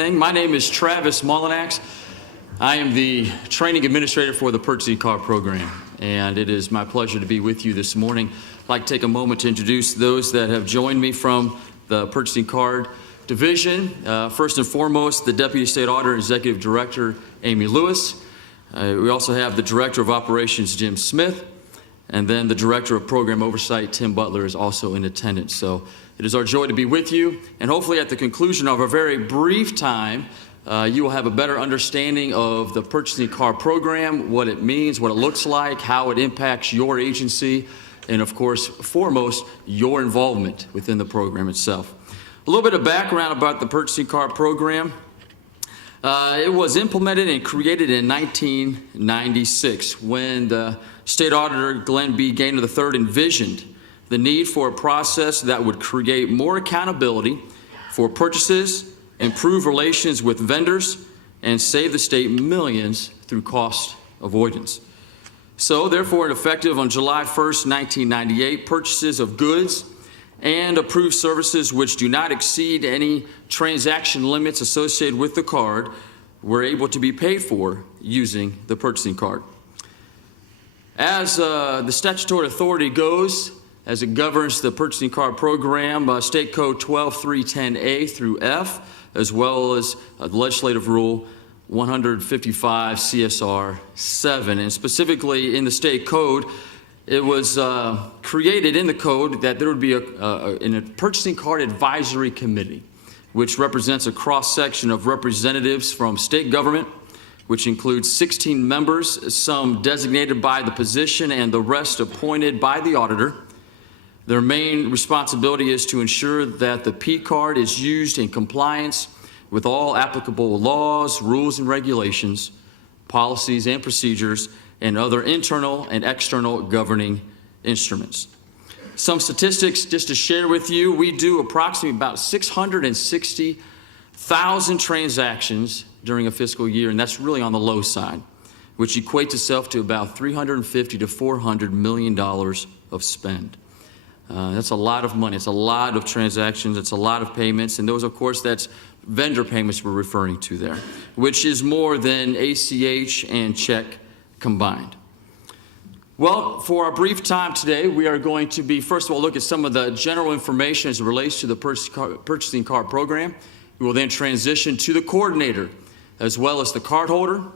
My name is Travis Mulanax. I am the training administrator for the Purchasing Card program, and it is my pleasure to be with you this morning. I'd like to take a moment to introduce those that have joined me from the Purchasing Card division. First and foremost, the Deputy State Auditor and Executive Director, Amy Lewis. We also have the Director of Operations, Jim Smith, and then the Director of Program Oversight, Tim Butler, is also in attendance. So it is our joy to be with you, and hopefully at the conclusion of a very brief time, you will have a better understanding of the Purchasing Card program, what it means, what it looks like, how it impacts your agency, and of course, foremost, your involvement within the program itself. A little bit of background about the Purchasing Card program. It was implemented and created in 1996 when the State Auditor Glenn B. Gaynor III envisioned the need for a process that would create more accountability for purchases, improve relations with vendors, and save the state millions through cost avoidance. So therefore, effective on July 1st, 1998, purchases of goods and approved services which do not exceed any transaction limits associated with the card were able to be paid for using the purchasing card. As the statutory authority goes, as it governs the purchasing card program, State Code 12310A through F, as well as Legislative Rule 155 CSR 7. And specifically in the state code, it was created in the code that there would be a purchasing card advisory committee, which represents a cross-section of representatives from state government, which includes 16 members, some designated by the position and the rest appointed by the auditor. Their main responsibility is to ensure that the P-card is used in compliance with all applicable laws, rules and regulations, policies and procedures, and other internal and external governing instruments. Some statistics just to share with you: we do approximately about 660,000 transactions during a fiscal year, and that's really on the low side, which equates itself to about $350 to $400 million of spend. That's a lot of money. It's a lot of transactions. It's a lot of payments. And those, of course, that's vendor payments we're referring to there, which is more than ACH and check combined. Well, for our brief time today, we are going to be, first of all, look at some of the general information as it relates to the purchasing card program. We will then transition to the coordinator as well as the cardholder.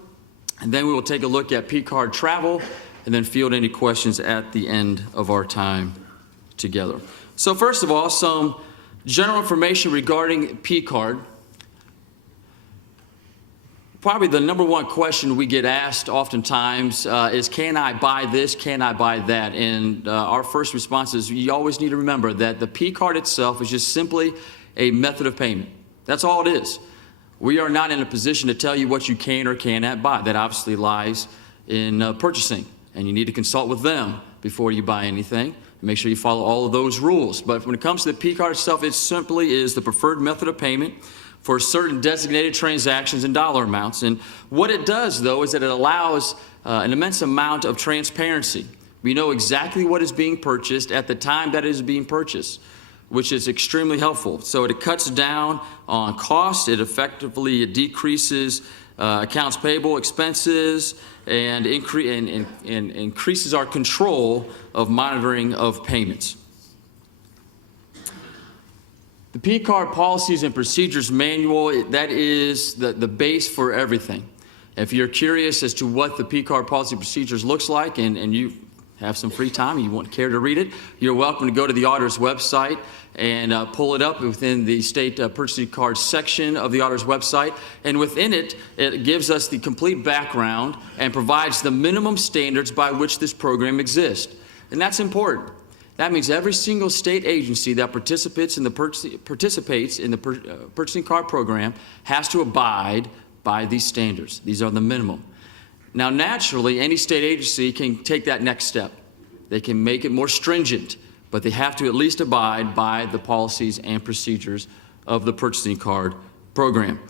And then we will take a look at P-card travel and then field any questions at the end of our time together. So first of all, some general information regarding P-card. Probably the number one question we get asked oftentimes is, can I buy this, can I buy that? And our first response is, you always need to remember that the P-card itself is just simply a method of payment. That's all it is. We are not in a position to tell you what you can or cannot buy. That obviously lies in purchasing, and you need to consult with them before you buy anything. Make sure you follow all of those rules. But when it comes to the P-card itself, it simply is the preferred method of payment for certain designated transactions and dollar amounts. And what it does, though, is that it allows an immense amount of transparency. We know exactly what is being purchased at the time that it is being purchased, which is extremely helpful. So it cuts down on costs. It effectively decreases accounts payable expenses and increases our control of monitoring of payments. The P-card Policies and Procedures Manual, that is the base for everything. If you're curious as to what the P-card Policy Procedures looks like, and you have some free time, you want care to read it, you're welcome to go to the auditor's website and pull it up within the state purchasing card section of the auditor's website. And within it, it gives us the complete background and provides the minimum standards by which this program exists. And that's important. That means every single state agency that participates in the purchasing card program has to abide by these standards. These are the minimum. Now, naturally, any state agency can take that next step. They can make it more stringent, but they have to at least abide by the policies and procedures of the purchasing card program.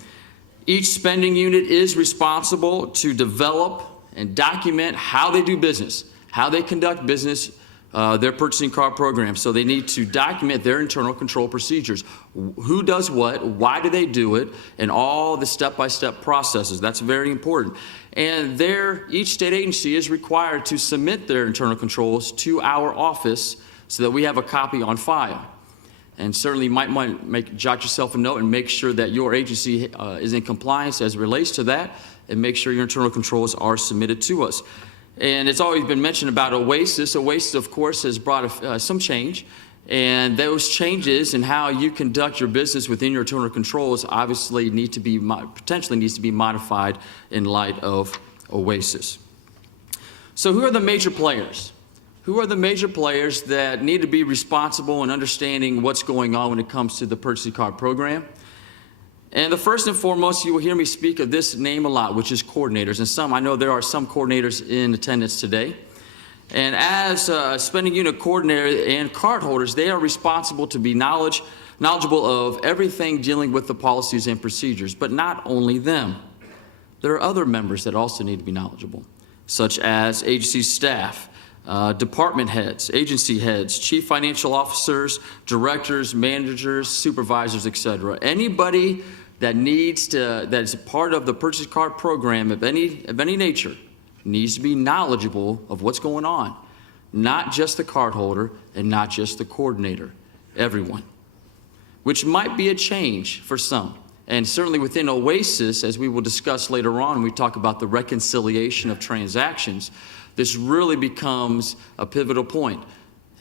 Each spending unit is responsible to develop and document how they do business, how they conduct business their purchasing card program. So they need to document their internal control procedures. Who does what, why do they do it, and all the step-by-step processes. That's very important. And each state agency is required to submit their internal controls to our office so that we have a copy on file. And certainly you might want to jot yourself a note and make sure that your agency is in compliance as it relates to that, and make sure your internal controls are submitted to us. And it's always been mentioned about OASIS. OASIS, of course, has brought some change. And those changes in how you conduct your business within your internal controls obviously potentially needs to be modified in light of OASIS. So who are the major players? Who are the major players that need to be responsible in understanding what's going on when it comes to the purchasing card program? And the first and foremost, you will hear me speak of this name a lot, which is coordinators. And I know there are some coordinators in attendance today. And as a spending unit coordinator and cardholders, they are responsible to be knowledgeable of everything dealing with the policies and procedures. But not only them. There are other members that also need to be knowledgeable, such as agency staff, department heads, agency heads, chief financial officers, directors, managers, supervisors, etc. Anybody that is a part of the purchase card program of any nature needs to be knowledgeable of what's going on. Not just the cardholder and not just the coordinator, everyone. Which might be a change for some. And certainly within OASIS, as we will discuss later on when we talk about the reconciliation of transactions, this really becomes a pivotal point.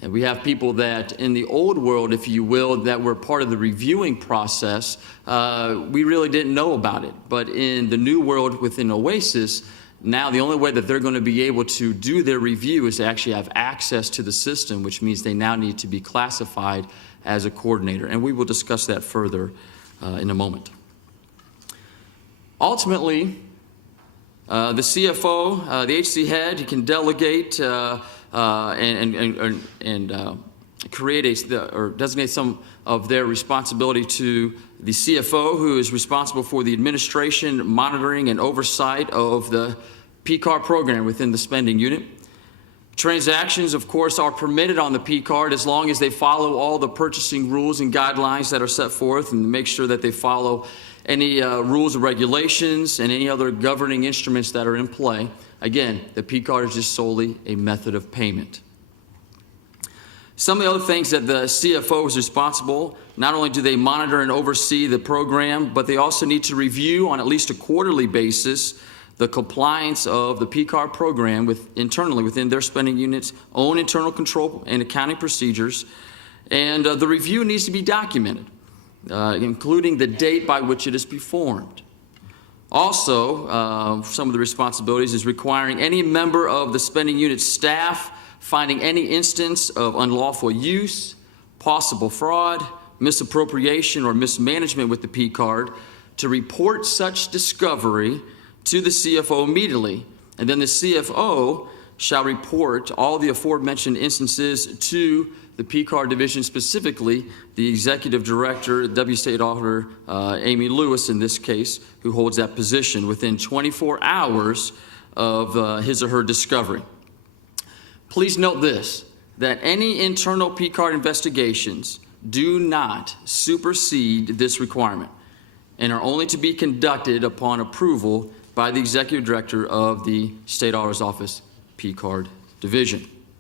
And we have people that in the old world, if you will, that were part of the reviewing process, we really didn't know about it. But in the new world within OASIS, now the only way that they're going to be able to do their review is to actually have access to the system, which means they now need to be classified as a coordinator. And we will discuss that further in a moment. Ultimately, the CFO, the agency head, he can delegate create or designate some of their responsibility to the CFO, who is responsible for the administration, monitoring, and oversight of the PCard program within the spending unit. Transactions, of course, are permitted on the PCard as long as they follow all the purchasing rules and guidelines that are set forth, and make sure that they follow any rules and regulations and any other governing instruments that are in play. Again, the PCard is just solely a method of payment. Some of the other things that the CFO is responsible, not only do they monitor and oversee the program, but they also need to review on at least a quarterly basis the compliance of the PCard program internally within their spending unit's own internal control and accounting procedures. And the review needs to be documented, including the date by which it is performed. Also, some of the responsibilities is requiring any member of the spending unit staff finding any instance of unlawful use, possible fraud, misappropriation, or mismanagement with the PCard to report such discovery to the CFO immediately. And then the CFO shall report all the aforementioned instances to the PCard division, specifically the executive director, W State Auditor Amy Lewis in this case, who holds that position within 24 hours of his or her discovery. Please note this, that any internal PCard investigations do not supersede this requirement and are only to be conducted upon approval by the executive director of the State Auditor's Office PCard division.